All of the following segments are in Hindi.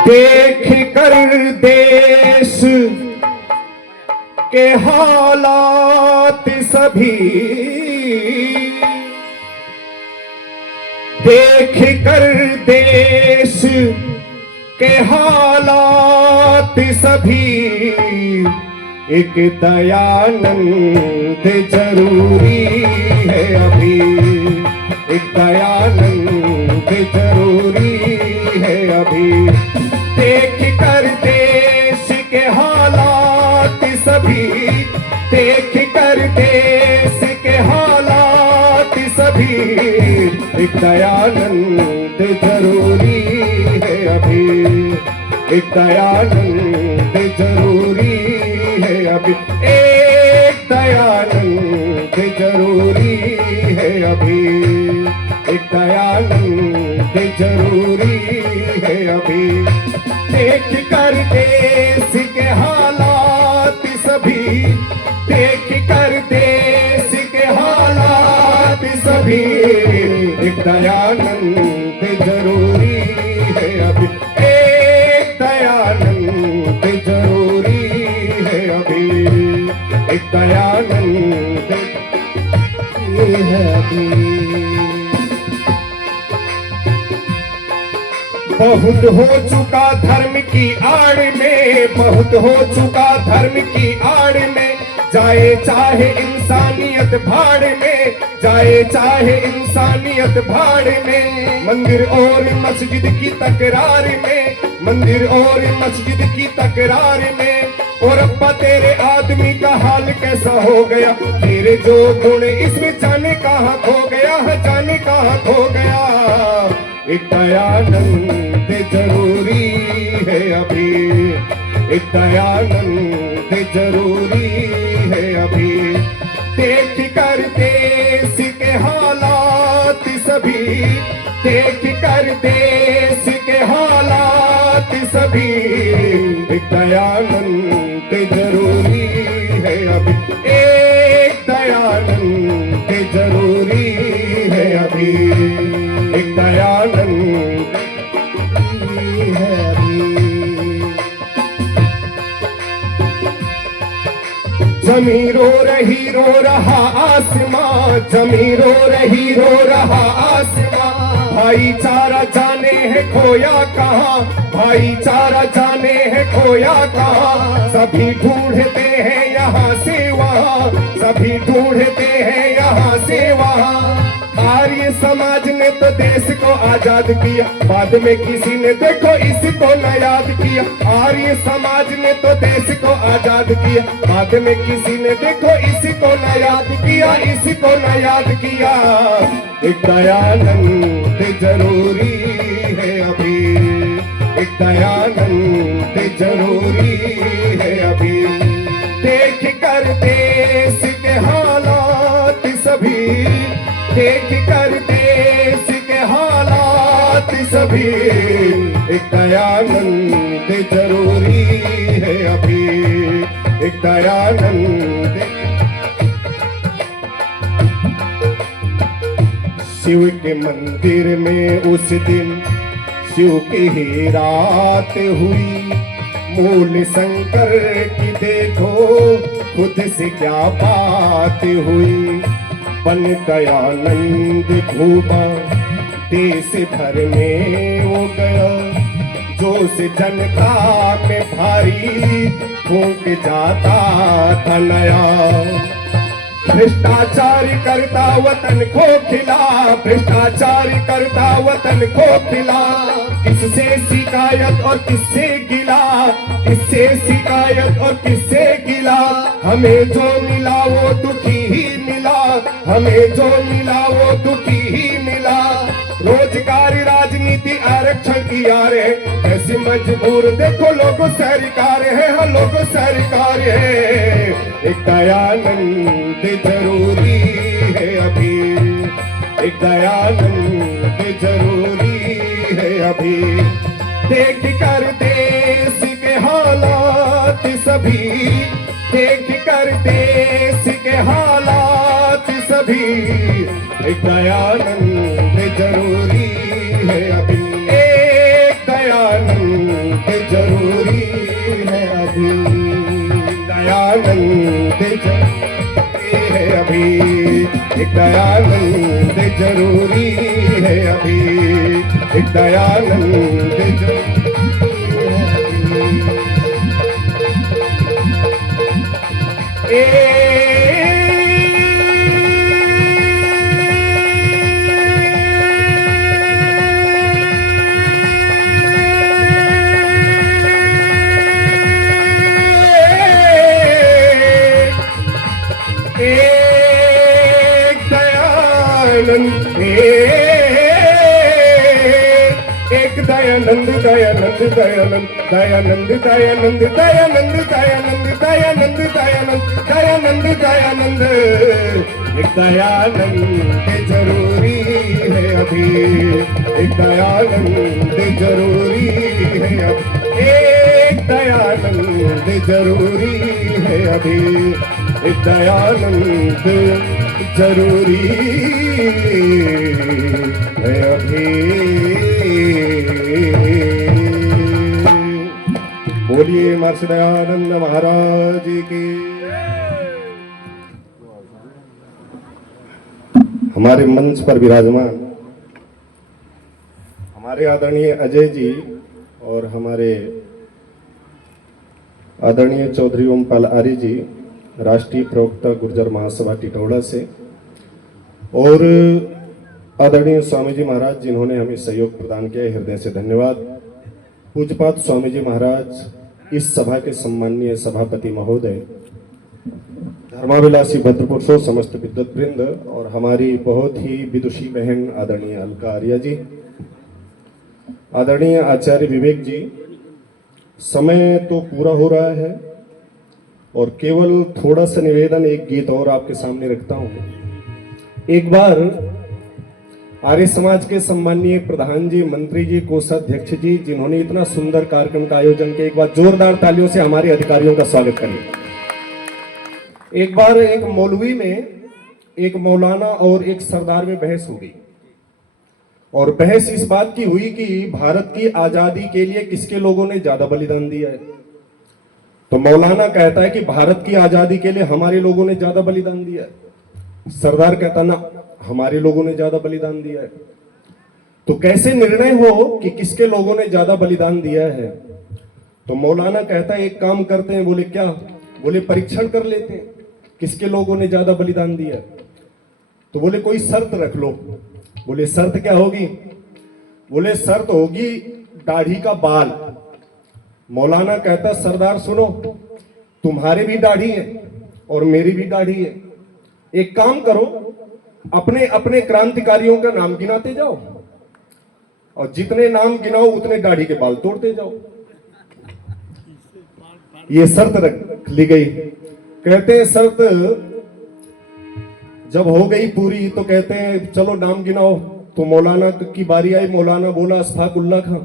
देख कर देश के हालात सभी, देख कर देश के हालात सभी, एक दयानंद जरूरी है अभी, एक दयानंद जरूरी है अभी। देख कर देश के हालात सभी, देख कर देश के हालात सभी, एक दयानंद जरूरी है अभी, एक दयानंद जरूरी है अभी, एक दयानंद जरूरी है अभी, एक दयानंद जरूरी है अभी। देख कर देश के हालात सभी, देख कर देश के हालात सभी, एक दयानंद जरूरी है अभी, एक दयानंद जरूरी है अभी, एक दयानंद है अभी। बहुत हो चुका धर्म की आड़ में, बहुत हो चुका धर्म की आड़ में, जाए चाहे इंसानियत भाड़ में, जाए चाहे इंसानियत भाड़ में। मंदिर और मस्जिद की तकरार में, मंदिर और मस्जिद की तकरार में। और अब्बा तेरे आदमी का हाल कैसा हो गया, तेरे जो गुण इसमें जाने कहाँ खो गया है, जाने कहाँ खो गया। एक दयानंद जरूरी है अभी, एक दयानंद जरूरी है अभी। देख कर देश के हालात सभी, देख कर देश के हालात सभी, एक दयानंद जरूरी है अभी, एक दयानंद जरूरी है अभी, एक दयानंद है अभी। जमीन रो रही रो रहा आसमां, जमीन रो रही रो रहा आसमां। भाईचारा जाने है खोया कहाँ, भाईचारा जाने है खोया कहाँ। सभी ढूंढते हैं यहाँ से वहाँ, सभी ढूंढते हैं यहाँ से वहाँ। आर्य समाज ने तो देश को आजाद किया, बाद में किसी ने देखो इसको न याद किया। आर्य समाज ने तो देश को आजाद किया, बाद में किसी ने देखो इसको न याद किया, इसको न याद किया। एक दयानंद जरूरी है अभी, एक दयानंद जरूरी है अभी। देख कर देश के हालात सभी, देख कर देश के हालात सभी, एक दयानंद जरूरी है अभी, एक दयानंद। शिव के मंदिर में उस दिन शिव की ही रात हुई। मूल शंकर की देखो खुद से क्या बात हुई। बन दयानंद घूमा देश भर में वो गया, जोश जनता में भारी फूंक जाता था नया। भ्रष्टाचार करता वतन को खिला, भ्रष्टाचार करता वतन को खिला। किससे शिकायत और किससे गिला, किससे शिकायत और किससे गिला। हमें जो मिला वो दुखी ही मिला, हमें जो मिला वो दुखी ही मिला। रोजगार राजनीति आरक्षण की यार है, ऐसे मजबूर देखो लोग सरकार है, हाँ लोग सरकार है। एक दयानंद जरूरी है अभी, एक दयानंद जरूरी है अभी। देख कर देश के हालात सभी, देख कर देश के हालात सभी, एक दयानंद जरूरी है अभी, एक दयानंद एक दयानंद जरूरी है अभी, एक दयानंद जरूरी है एक दयानंद दयानंद दयानंद दयानंद दयानंद दयानंद दयानंद दयानंद दयानंद दयानंद दयानंद एक दयानंद जरूरी है अभी, एक दयानंद जरूरी है अभी, एक दयानंद जरूरी है अभी, एक दयानंद जरूरी है अभी। बोलिए महर्षि दयानंद महाराज की। हमारे मंच पर विराजमान हमारे आदरणीय अजय जी और हमारे आदरणीय चौधरी ओमपाल आर्य जी, राष्ट्रीय प्रवक्ता गुर्जर महासभा टिटौड़ा से, और आदरणीय स्वामी जी महाराज जिन्होंने हमें सहयोग प्रदान किया, हृदय से धन्यवाद। पूज्यपात स्वामी जी महाराज, इस सभा के सम्माननीय सभापति महोदय, धर्माभिलाषी भद्रपुरुषों, समस्त विद्वत वृंद और हमारी बहुत ही विदुषी बहन आदरणीय अलका आर्या जी, आदरणीय आचार्य विवेक जी, समय तो पूरा हो रहा है और केवल थोड़ा सा निवेदन, एक गीत और आपके सामने रखता हूं। एक बार आर्य समाज के सम्माननीय प्रधान जी, मंत्री जी, कोषाध्यक्ष जी, जिन्होंने इतना सुंदर कार्यक्रम का आयोजन किया, एक बार जोरदार तालियों से हमारे अधिकारियों का स्वागत करिए। एक बार एक मौलवी में एक मौलाना और एक सरदार में बहस हो गई और बहस इस बात की हुई कि भारत की आजादी के लिए किसके लोगों ने ज्यादा बलिदान दिया है। तो मौलाना कहता है कि भारत की आजादी के लिए हमारे लोगों ने ज्यादा बलिदान दिया है। सरदार कहता ना, हमारे लोगों ने ज्यादा बलिदान दिया है। तो कैसे निर्णय हो कि किसके लोगों ने ज्यादा बलिदान दिया है? तो मौलाना कहता है एक काम करते हैं। बोले क्या? बोले परीक्षण कर लेते हैं किसके लोगों ने ज्यादा बलिदान दिया। तो बोले कोई शर्त रख लो। बोले शर्त क्या होगी? बोले शर्त होगी दाढ़ी का बाल। मौलाना कहता सरदार सुनो, तुम्हारे भी दाढ़ी है और मेरी भी दाढ़ी है, एक काम करो, अपने अपने क्रांतिकारियों का नाम गिनाते जाओ और जितने नाम गिनाओ उतने दाढ़ी के बाल तोड़ते जाओ। ये शर्त रख ली गई। कहते हैं शर्त जब हो गई पूरी तो कहते हैं चलो नाम गिनाओ। तो मौलाना की बारी आई। मौलाना बोला अस्फाकुल्ला खां।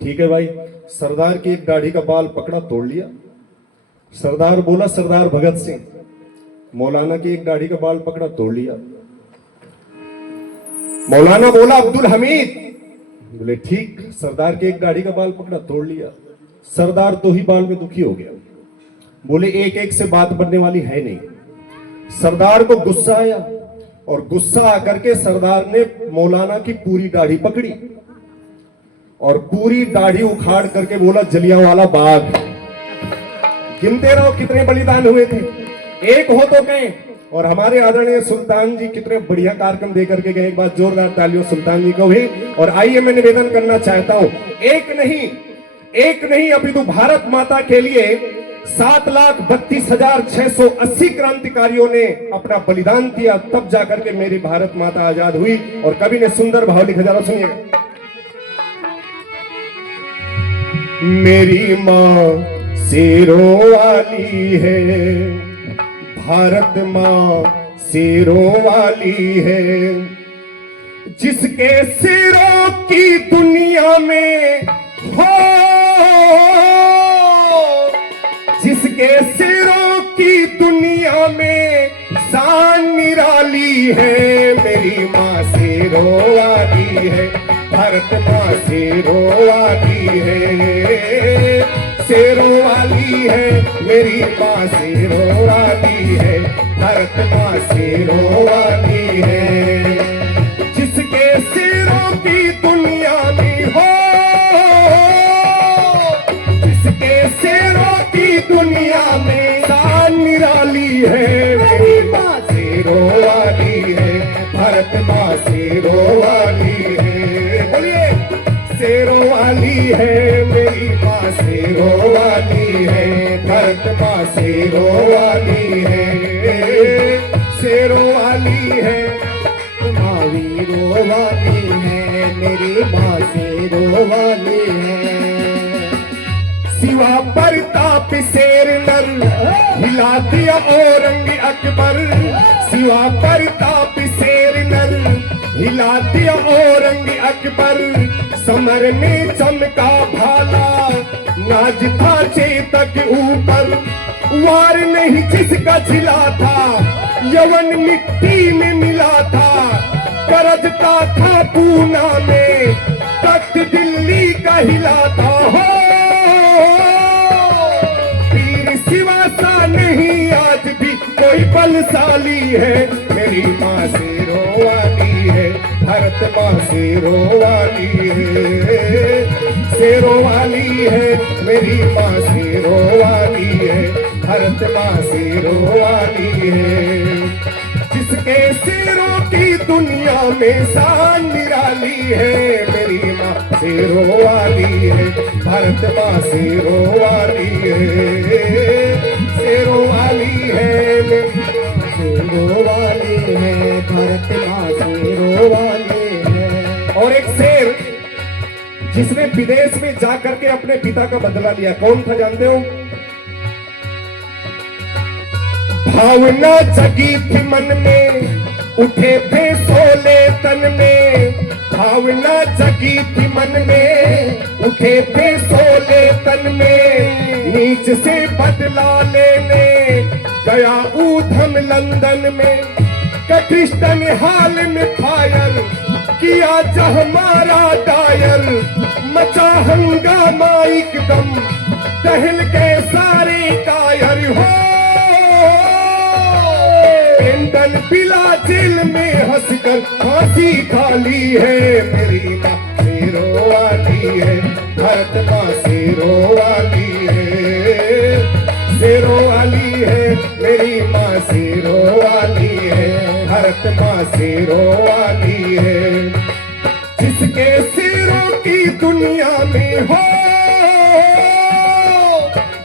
ठीक है भाई। सरदार की एक दाढ़ी का बाल पकड़ा, तोड़ लिया। सरदार बोला सरदार भगत सिंह। मौलाना की एक दाढ़ी का बाल पकड़ा, तोड़ लिया। मौलाना बोला अब्दुल हमीद। बोले ठीक। सरदार की एक दाढ़ी का बाल पकड़ा, तोड़ लिया। सरदार तो ही बाल में दुखी हो गया। बोले एक एक से बात बनने वाली है नहीं। सरदार को गुस्सा आया और गुस्सा आकर के सरदार ने मौलाना की पूरी दाढ़ी पकड़ी और पूरी दाढ़ी उखाड़ करके बोला जलियांवाला बाग। गिनते रहो कितने बलिदान हुए थे, एक हो तो कहें। और हमारे आदरणीय सुल्तान जी कितने बढ़िया कार्यक्रम दे करके गए। एक बार जोरदार तालियों सुल्तान जी को भी। और आइए मैं निवेदन करना चाहता हूं, एक नहीं अपितु भारत माता के लिए 7,32,680 क्रांतिकारियों ने अपना बलिदान दिया, तब जाकर के मेरी भारत माता आजाद हुई। और कवि ने सुंदर भाव लिखा, जरा सुनिएगा। मेरी माँ शेरों वाली है, भारत माँ शेरों वाली है, जिसके शेरों की दुनिया में हो, जिसके शेरों की दुनिया में शान निराली है। मेरी माँ शेरों वाली है, भारत माँ शेरों वाली है, शेरों वाली है मेरी माँ, शेरों वाली है, भारत माँ शेरों वाली है। जिसके शेरों की दुनिया में हो, जिसके शेरों की दुनिया में शान निराली है, मेरी माँ शेरों वाली है, भारत माँ शेरों वाली है। बोलिए, शेरों वाली है मेरी माँ, शेरों वाली है, भारत माँ शेरों वाली है, शेरों वाली है, महावीरों वाली है, मेरी माँ शेरों वाली है। शिवा प्रताप शेर नर हिला दिया औरंग अकबर, शिवा प्रताप शेर नर हिला दिया औरंग अकबर। समर में चमका भाला, नाज था चेतक ऊपर, वार नहीं जिसका झिला था, यवन मिट्टी में मिला था, गरजता था पूना में, तख्त दिल्ली का हिला था। हो वीर शिवा सा नहीं आज भी कोई बलशाली है, मेरी माँ शेरों वाली है, भारत माँ शेरों वाली है, शेरों वाली है मेरी माँ, शेरों वाली है, भारत माँ शेरों वाली है। जिसके शेरों की दुनिया में शान निराली है, मेरी माँ शेरों वाली है, भारत माँ शेरों वाली है, शेरों वाली है मेरी माँ, शेरों वाली है, भारत माँ शेरों वाली है। और एक शेर जिसने विदेश में जाकर के अपने पिता का बदला लिया, कौन था जानते हो? भावना जगी थी मन में, उठे थे शोले तन में, भावना जगी थी मन में, उठे थे शोले तन में, नीच से बदला लेने गया ऊधम लंदन में, क्रिस्टन हाल में फायर किया जहमारा डायल, मचा हंगामा एकदम, दहल के सारे कायर। हो लंदन बिला जेल में हंसकर फांसी खाली है, मेरी माँ शेरों वाली है, भारत माँ शेरों वाली है, शेरों वाली है मेरी माँ, शेरों वाली है, भारत माँ शेरों वाली है। जिसके शेरों की दुनिया में हो,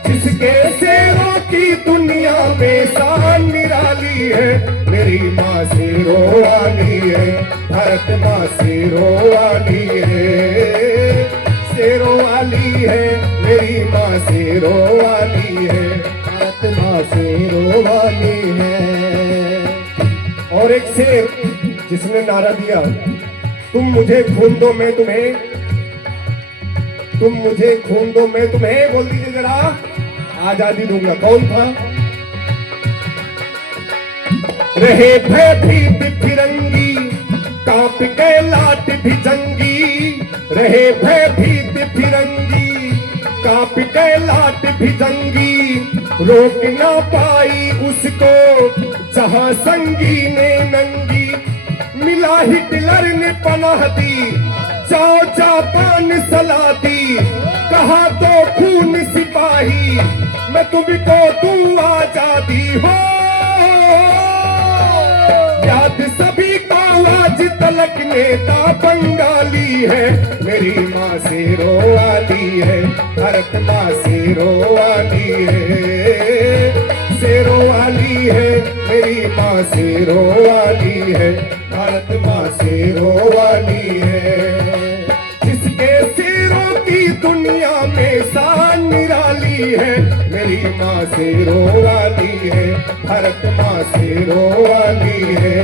जिसके शेरों की दुनिया में शान निराली है, मेरी माँ शेरों वाली है, भारत माँ शेरों वाली है, शेरों वाली है मेरी माँ, शेरों वाली है, भारत माँ शेरों वाली है। और एक शेर जिसने नारा दिया, तुम मुझे खून दो मैं तुम्हें, तुम मुझे खून दो मैं तुम्हें, बोल दीजिए जरा, आजादी दूंगा। कौन था? रहे भयभीत फिरंगी, कांप के लाट भी जंगी, रहे भयभीत फिरंगी, कांप के लाट भी जंगी, रोक ना पाई उसको जहां संगी ने नंगी, मिला हिटलर ने पनाह दी, जाओ जापान सलाह दी, कहा तो खून सिपाही, मैं तुमको दूं आजादी। हो याद सभी को आज तलक नेता बंगाली है, मेरी माँ शेरों वाली है, भारत माँ शेरों वाली है, शेरों वाली है मेरी माँ, शेरों वाली है, भारत माँ शेरों वाली है। जिसके शेरों की दुनिया में शान निराली है, मेरी माँ शेरों वाली है, भारत माँ शेरों वाली है।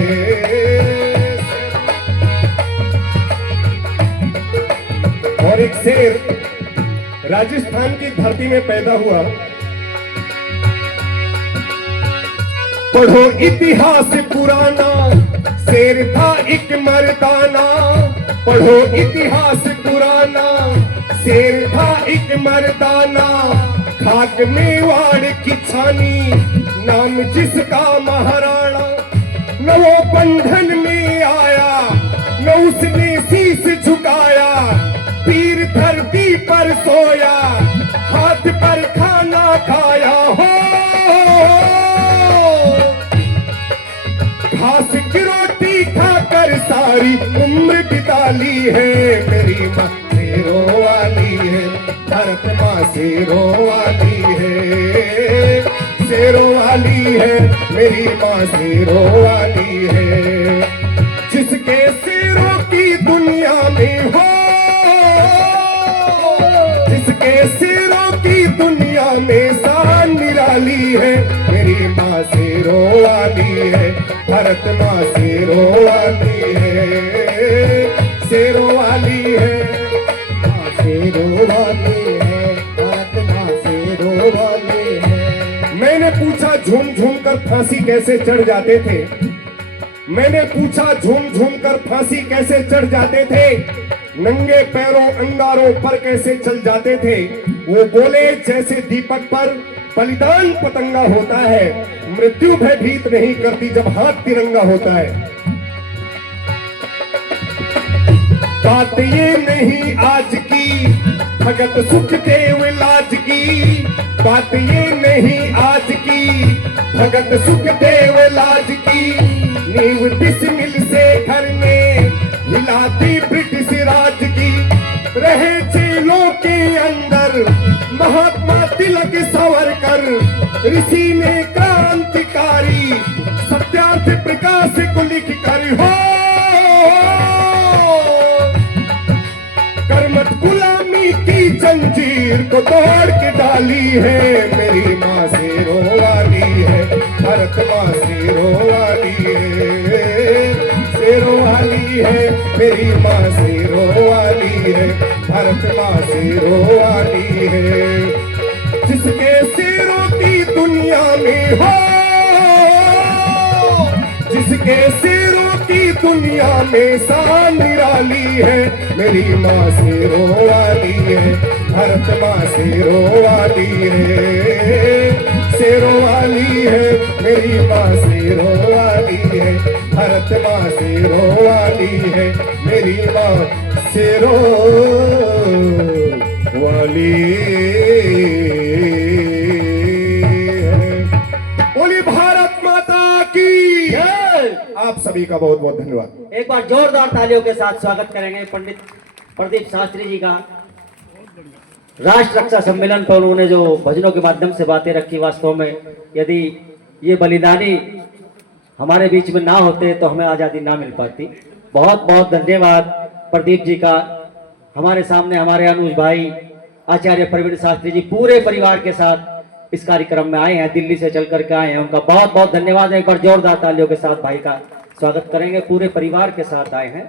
और एक शेर राजस्थान की धरती में पैदा हुआ, पढ़ो इतिहास पुराना, शेर था एक मर्दाना, पढ़ो इतिहास पुराना, शेर था एक मर्दाना, खाक मेवाड़ की छानी, नाम जिसका महाराणा, न वो बंधन में आया न उसने शीश झुकाया, पीर धरती पर सोया हाथ पर खाना खाया हो। घास की रोटी खाकर सारी उम्र बिता ली है, मेरी माँ शेरों वाली है, भारत माँ शेरों वाली है, शेरों वाली है, मेरी माँ शेरों वाली है। जिसके शेरों की दुनिया में हो, जिसके शेरों की दुनिया में शान निराली है, मेरी माँ शेरों वाली है, भारत माँ शेरों वाली है, शेरों वाली है, माँ शेरों वाली है, भारत माँ शेरों वाली है। मैंने पूछा झूम झूम कर फांसी कैसे चढ़ जाते थे, मैंने पूछा झूम झूम कर फांसी कैसे चढ़ जाते थे, नंगे पैरों अंगारों पर कैसे चल जाते थे। वो बोले जैसे दीपक पर बलिदान पतंगा होता है, मृत्यु भयभीत नहीं करती जब हाथ तिरंगा होता है। बात ये नहीं आज की भगत सुखदेव लाज की, बात ये नहीं आज की भगत सुखदेव लाज की, नींव बिस्मिल से घर में हिला दी ब्रिटिश राज की। रहे जेलों के अंदर महात्मा तिलक सावरकर, ऋषि ने क्रांतिकारी सत्यार्थ प्रकाश को लिख कर हो। कर्मठ गुलामी की जंजीर को तोड़ के डाली है, मेरी माँ शेरों वाली है, भारत माँ शेरों वाली है, शेरों वाली है, मेरी माँ शेरों वाली है, भारत माँ शेरों वाली है। जिसके शेरों की दुनिया में हो, जिसके शेरों की दुनिया में शान निराली है, मेरी माँ शेरों वाली है, भारत माँ शेरों वाली है, शेरों वाली है, मेरी माँ शेरों वाली है, भारत माँ शेरों वाली है, मेरी माँ शेरों वाली है। बोली भारत माता की जय। आप सभी का बहुत बहुत धन्यवाद। एक बार जोरदार तालियों के साथ स्वागत करेंगे पंडित प्रदीप शास्त्री जी का। राष्ट्र रक्षा सम्मेलन पर उन्होंने जो भजनों के माध्यम से बातें रखी, वास्तव में यदि ये बलिदानी हमारे बीच में ना होते तो हमें आज़ादी ना मिल पाती। बहुत बहुत धन्यवाद प्रदीप जी का। हमारे सामने हमारे अनुज भाई आचार्य प्रवीण शास्त्री जी पूरे परिवार के साथ इस कार्यक्रम में आए हैं, दिल्ली से चल करके आए हैं, उनका बहुत बहुत धन्यवाद। एक बार जोरदार तालियों के साथ भाई का स्वागत करेंगे, पूरे परिवार के साथ आए हैं।